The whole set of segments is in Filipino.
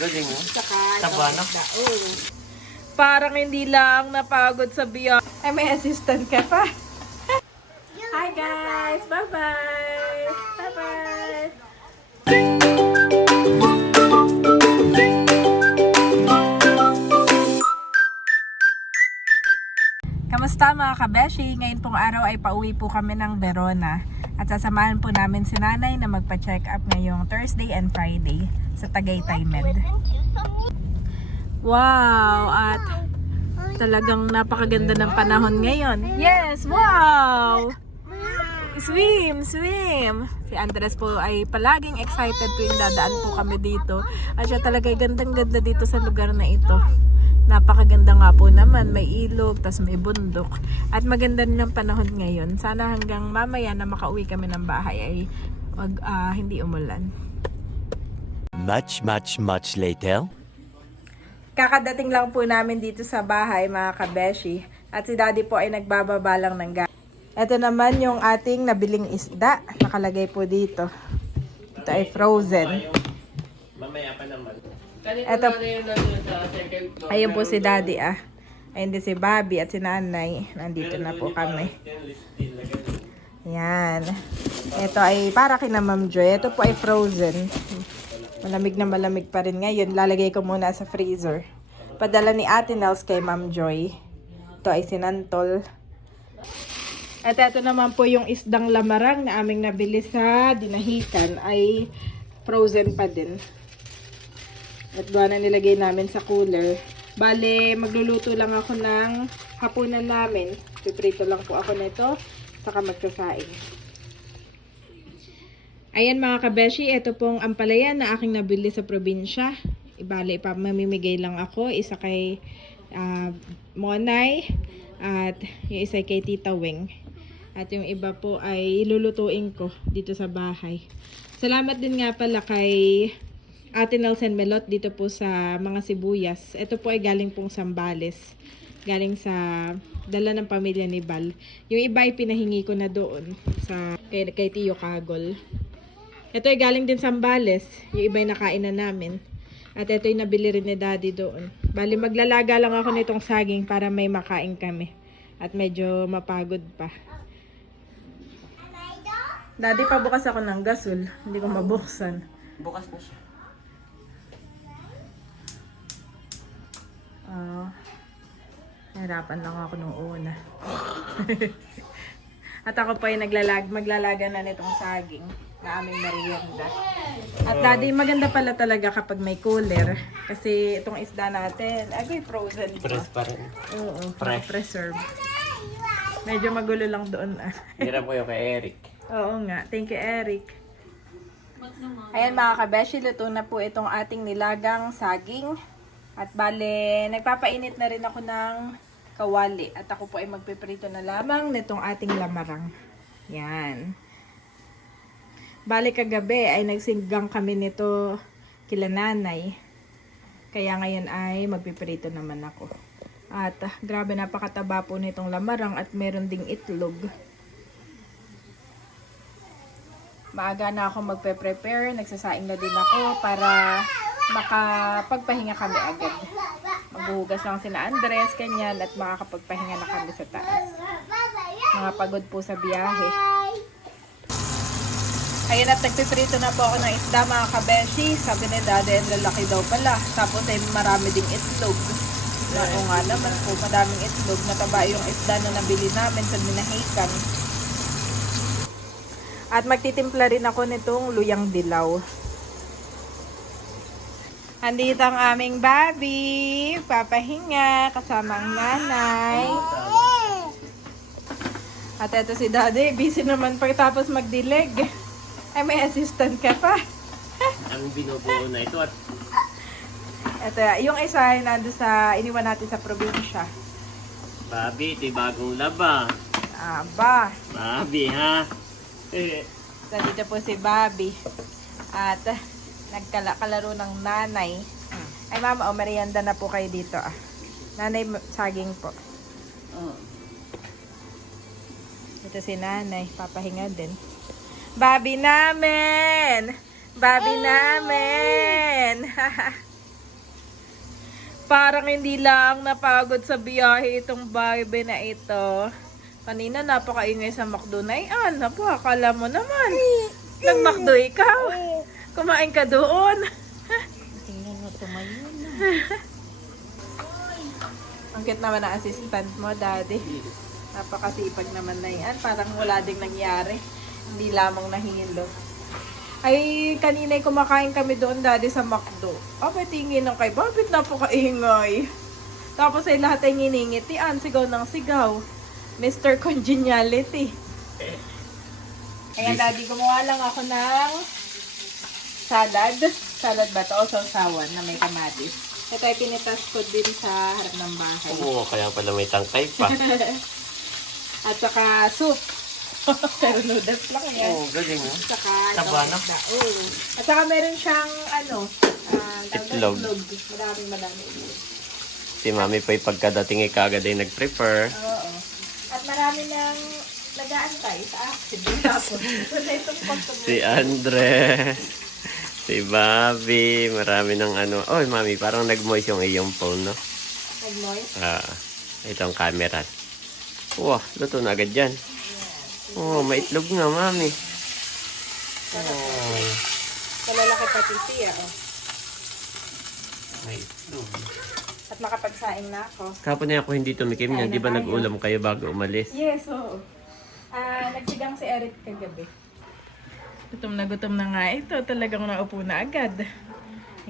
Galing mo. Taba, daon. Parang hindi lang napagod sa biya. Ay, may assistant ka pa. Hi guys! Bye-bye! Bye-bye! Kamusta mga kabeshi? Ngayon pong araw ay pauwi po kami ng Verona at sasamahan po namin si nanay na magpa-check up ngayong Thursday and Friday sa Tagaytay Med. Wow! At talagang napakaganda ng panahon ngayon. Yes! Wow! Swim! Swim! Si Andres po ay palaging excited tuwing dadaan po kami dito. At siya talaga gandang-ganda dito sa lugar na ito. Napakaganda nga po naman. May ilog, tas may bundok. At maganda rin ang panahon ngayon. Sana hanggang mamaya na makauwi kami ng bahay ay wag, ah, hindi umulan. Much, much, much later. Kakadating lang po namin dito sa bahay mga kabeshi. At si daddy po ay nagbababa lang ng gas. Ito naman yung ating nabiling isda. Nakalagay po dito. Ito ay frozen. Mamaya pa naman. Floor? ayun po si daddy ah. Ayun din si Bobby at si nanay. Nandito na po kami. Yan. Ito ay para kina Ma'am Joy. Ito po ay frozen. Malamig na malamig pa rin ngayon. Lalagay ko muna sa freezer. Padala ni Ate Nels kay Ma'am Joy. Ito ay sinantol. At ito naman po yung isdang lamarang na aming nabili sa dinahikan ay frozen pa din. At gawa na nilagay namin sa cooler. Bale, magluluto lang ako ng hapunan namin. Piprito lang po ako nito. Saka magsasaing. Ayan mga kabeshi, ito pong ampalaya na aking nabili sa probinsya. Ibali, ipamamimigay lang ako. Isa kay ah, Monay at yung isa kay Tita Weng. At yung iba po ay lulutuin ko dito sa bahay. Salamat din nga pala kay Ate Nelson Melot dito po sa mga sibuyas. Ito po ay galing pong Sambales. Galing sa dala ng pamilya ni Bal. Yung iba ay pinahingi ko na doon sa kay, kay Tio Kagol. Ito ay galing din sa Sambales. Yung iba ay nakain na namin. At ito ay nabili rin ni Daddy doon. Bali maglalaga lang ako nitong saging para may makain kami. At medyo mapagod pa. Daddy, pabukas ako ng gasol. Hindi ko mabuksan. Bukas na siya. Ah, nahirapan lang ako nung una. At ako po ay naglalag, maglalaga na nitong saging na aming merienda. At daddy, maganda pala talaga kapag may cooler. Kasi itong isda natin, agoy frozen pa. Press pa rin. Oo, Fresh. preserve. Medyo magulo lang doon. ah. Hirap ko yung kay Eric. Oo nga. Thank you, Eric. Ayan mga kabeshi, luto na po itong ating nilagang saging. At bale, nagpapainit na rin ako ng kawali. At ako po ay magpiprito na lamang nitong ating lamarang. Yan. Bale kagabi ay nagsinggang kami nito kila nanay. Kaya ngayon ay magpiprito naman ako. At ah, grabe napakataba po nitong lamarang at meron ding itlog. maaga na ako magpe-prepare, nagsasaing na din ako para makapagpahinga kami agad. Maghuhugas lang sina Andres, kanyan, at makakapagpahinga na kami sa taas. Mga pagod po sa biyahe. Ayun at nagpiprito na po ako ng isda mga kabeshi. Sabi ni Dada, lalaki daw pala. Tapos ay marami ding itlog. Oo nga naman po, madaming itlog. Mataba yung isda na nabili namin sa minahikan. At magtitimpla rin ako nitong luyang dilaw. Andito ang aming baby. Papahinga kasama ang nanay. At eto si daddy. Busy naman pagkatapos magdilig. Ay, may assistant ka pa. Ang binubuo na ito at Ito, yung isa ay nando sa, iniwan natin sa probinsya. Babi, ito yung bagong laba. Aba. Babi ha. Eh, Nandito po si Bobby. At nagkalaro ng nanay. Ay mama, o merienda na po kayo dito ah. Nanay saging po. Ito si nanay, papahinga din. Bobby namin! Bobby namin! Parang hindi lang napagod sa biyahe itong baby na ito. Kanina napakaingay sa McDo na yan. Napo, akala mo naman. Nag-McDo ikaw. Kumain ka doon. Tingnan mo, tumayo na. Ang cute naman ang assistant mo, daddy. Napakasipag naman na yan. Parang wala ding nangyari. Hindi lamang nahilo. Ay, kanina ay kumakain kami doon, daddy, sa McDo. Apa, tingin ng kay, bakit napakaingay? Tapos ay lahat ay nginingitian, sigaw ng sigaw. Mr. Congeniality. Ayan, daddy, gumawa lang ako ng salad. Salad ba to? O sausawan na may kamatis. Ito ay pinitas ko din sa harap ng bahay. Oo, kaya pala may tangkay pa. At saka soup. Pero noodles lang yan. Oo, galing mo. At saka Taba na. isda. Oo. At saka meron siyang ano, ah, na Itlog. itlog. Maraming maraming itlog. Si mami pa yung pagkadating ay kagad ay nag-prepare. Oo. At marami nang nag-aantay sa akin. Tapos, wala itong pagkabuhay. Si Andres. Si Bobby. Marami ng ano. Oy, mami, parang nag-moist yung iyong phone, no? Nag-moist. Ah, itong camera. Wow, luto na agad yan. Oh, maitlog nga, mami. Oh, Malalaki pati siya, oh. maitlog. At makapagsaing na ako. Kapon na ako hindi tumikim niyan. Di ba nag-ulam kayo bago umalis? Yes, oo. Ah, nagsigang si Eric kagabi. Gutom na gutom na nga ito. Talagang naupo na agad.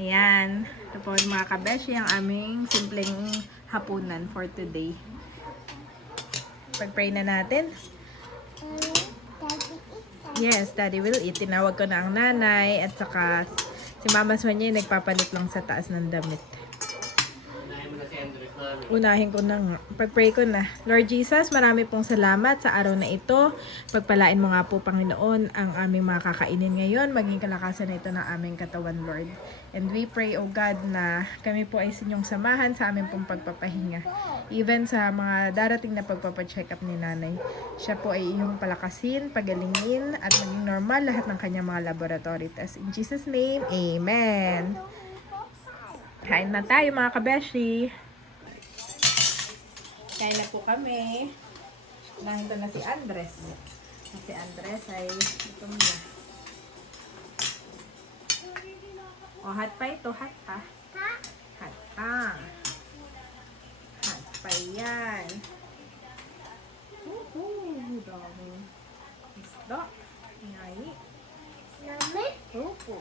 Ayan. Ito po mga kabeshi, ang aming simpleng hapunan for today. Pag-pray na natin. Yes, Daddy will eat. Tinawag ko na ang nanay at saka si Mama Sonia nagpapalit lang sa taas ng damit. Unahin ko na nga. Pag-pray ko na. Lord Jesus, marami pong salamat sa araw na ito. Pagpalain mo nga po, Panginoon, ang aming mga kakainin ngayon. Maging kalakasan na ito ng aming katawan, Lord. And we pray, O God, na kami po ay sinyong samahan sa aming pong pagpapahinga. Even sa mga darating na pagpapacheck up ni nanay. Siya po ay iyong palakasin, pagalingin, at maging normal lahat ng kanyang mga laboratory tests. In Jesus' name, Amen. Kain na tayo mga kabeshi. Kain na po kami. Ko na si Andres. Si Andres ay gutom na. O, hot pa ito. Hot pa. Hot pa. Hot pa yan. Uhu, dami. Isda. Ngayi. Opo.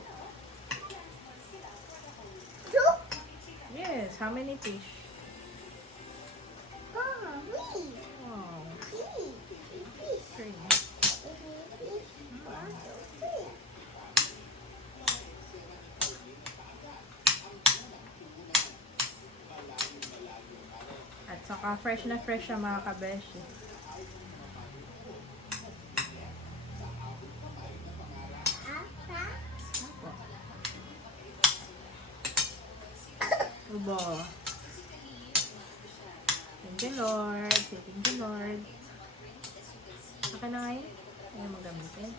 Yes, how many fish? Wow. Three. At saka fresh na fresh ang mga kabeshi. Ubo. You, Lord. Say thank you, Lord. Saka na ngayon. Ayaw mo gamitin.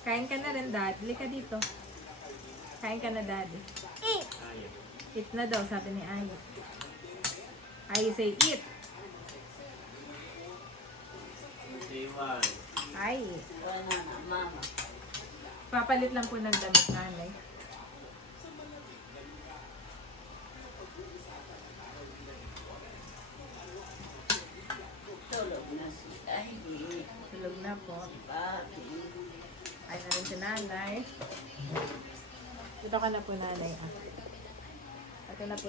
Kain ka na rin, Dad. Lika dito. Kain ka na, Daddy. Eat na daw, sabi ni Ayo. Ayo say eat. Ay. Papalit lang po ng damit nanay. Tulog na po. Ay na rin si nanay. Dito ka na po nanay. Ah. Ito na po.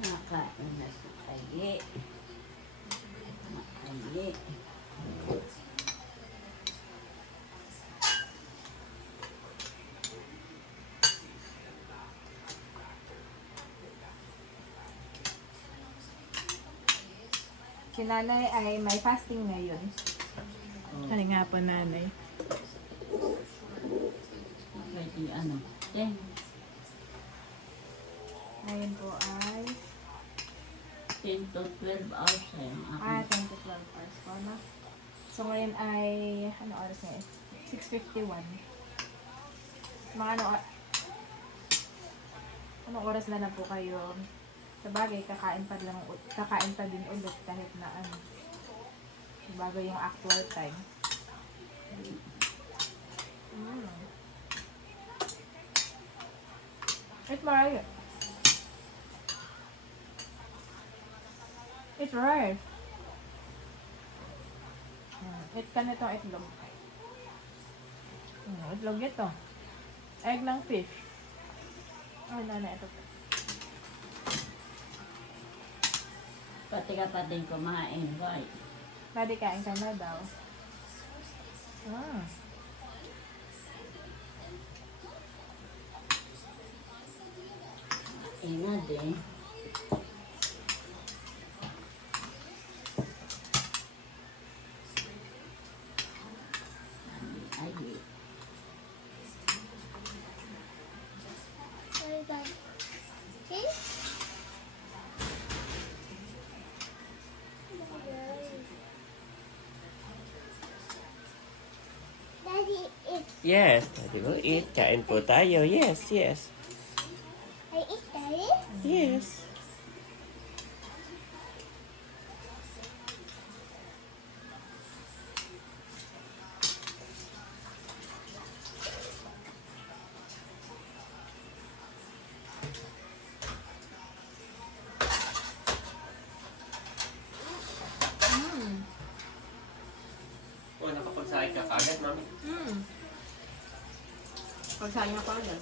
Nakain na si Kaye. Makaye. Si nanay ay may fasting ngayon. Ano nga po nanay? Pwede ano. Eh, Ngayon po ay 10 to 12 hours eh. ang Ah, akin. 10 to 12 hours po, no? So, ngayon ay, ano oras ngayon? 6.51. Mga ano, anong oras na na po kayo? Sa bagay, kakain pa lang, kakain pa din ulit kahit na ano, bago yung actual time. Mm. It's right. It's right. It ka na itong itlog. Mm, itlog ito. Egg ng fish. Oh, na na ito. Pati ka pa din kumain. Why? Daddy, kain ka na daw. Ah. Ina din. Ay, ay. If Yes, daddy will eat. Kain po tayo. Yes, yes. I eat daddy, Yes. Pagsayang ako agad.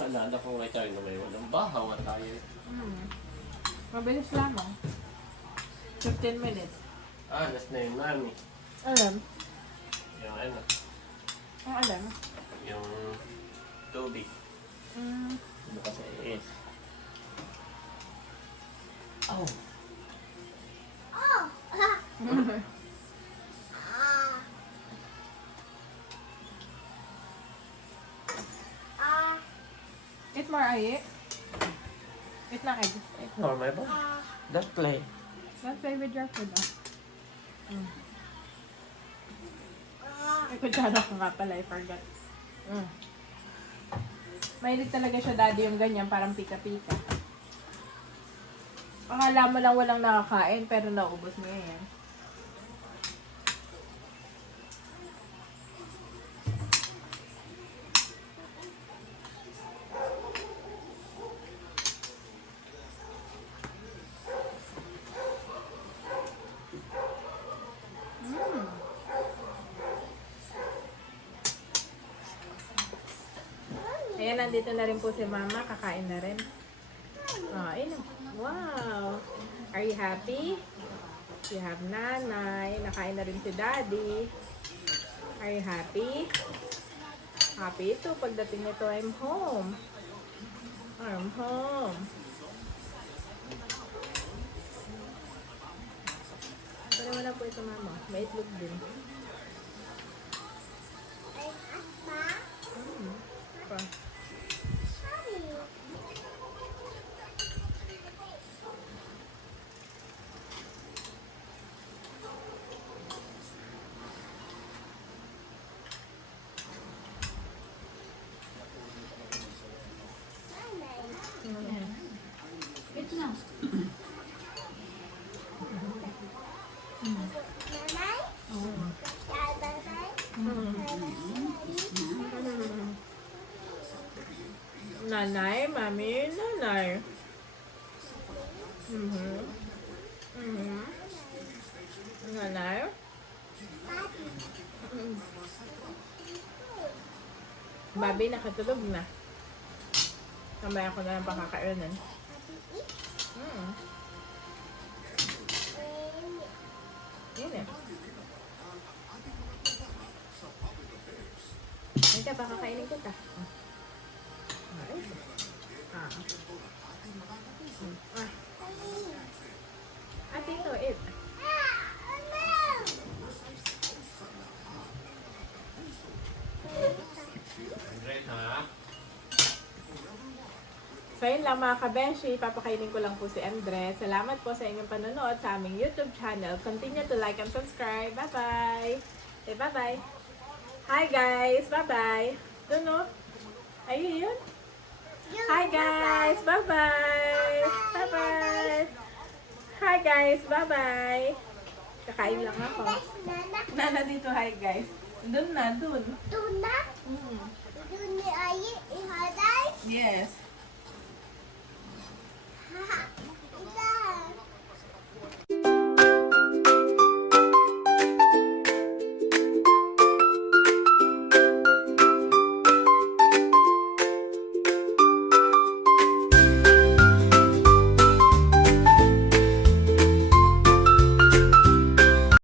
Naalala ko nga tayo na may walang bahaw at tayo. Mm. Mabilis lamang. 15 minutes. Ah, nas na yung mami. Alam. Yung ano, Ang alam. yung tubig. Mm. Bukas sa is. Oh. oh, Eat more, Aye. Eat ng egg. Normal ba? ah, Don't play. Don't play with your food, ah. Mm. May kutsara ko nga pala, I forgot. Mm. Mahilig talaga siya, daddy, yung ganyan, parang pika-pika. Akala mo lang walang nakakain, pero naubos niya yan. Mm. Ayan, nandito na rin po si mama. Kakain na rin. Oh, ayun. Wow! Are you happy? You have nanay. Nakain na rin si daddy. Are you happy? Happy ito. Pagdating nito, I'm home. I'm home. Pero wala po ito, mama. May itlog din. I have ma, Mm. Pa. sorry. Mm. Wait na. Nanay, tatay, Nanay, mami, nanay. Mhm. Mhm. Nanay. Mhm. Babi, nakatulog na. Kamaya ko na lang pakakainan. Hmm. Yun eh. Ay, ka, pakakainin kita. Ay. Ate, ito, it. So, yun lang mga kabeshi, papakainin ko lang po si Andres. Salamat po sa inyong panonood sa aming YouTube channel. Continue to like and subscribe. Bye-bye! Say bye-bye! Hi guys! Bye-bye! Doon no? Ayun yun! Hi guys! Bye-bye! Bye guys. Bye-bye. Kakain lang ako. Nana dito. Hi guys. Doon na. Doon. Doon na? Mm. Ni Ayi. Ihaday? Yes. Ha-ha.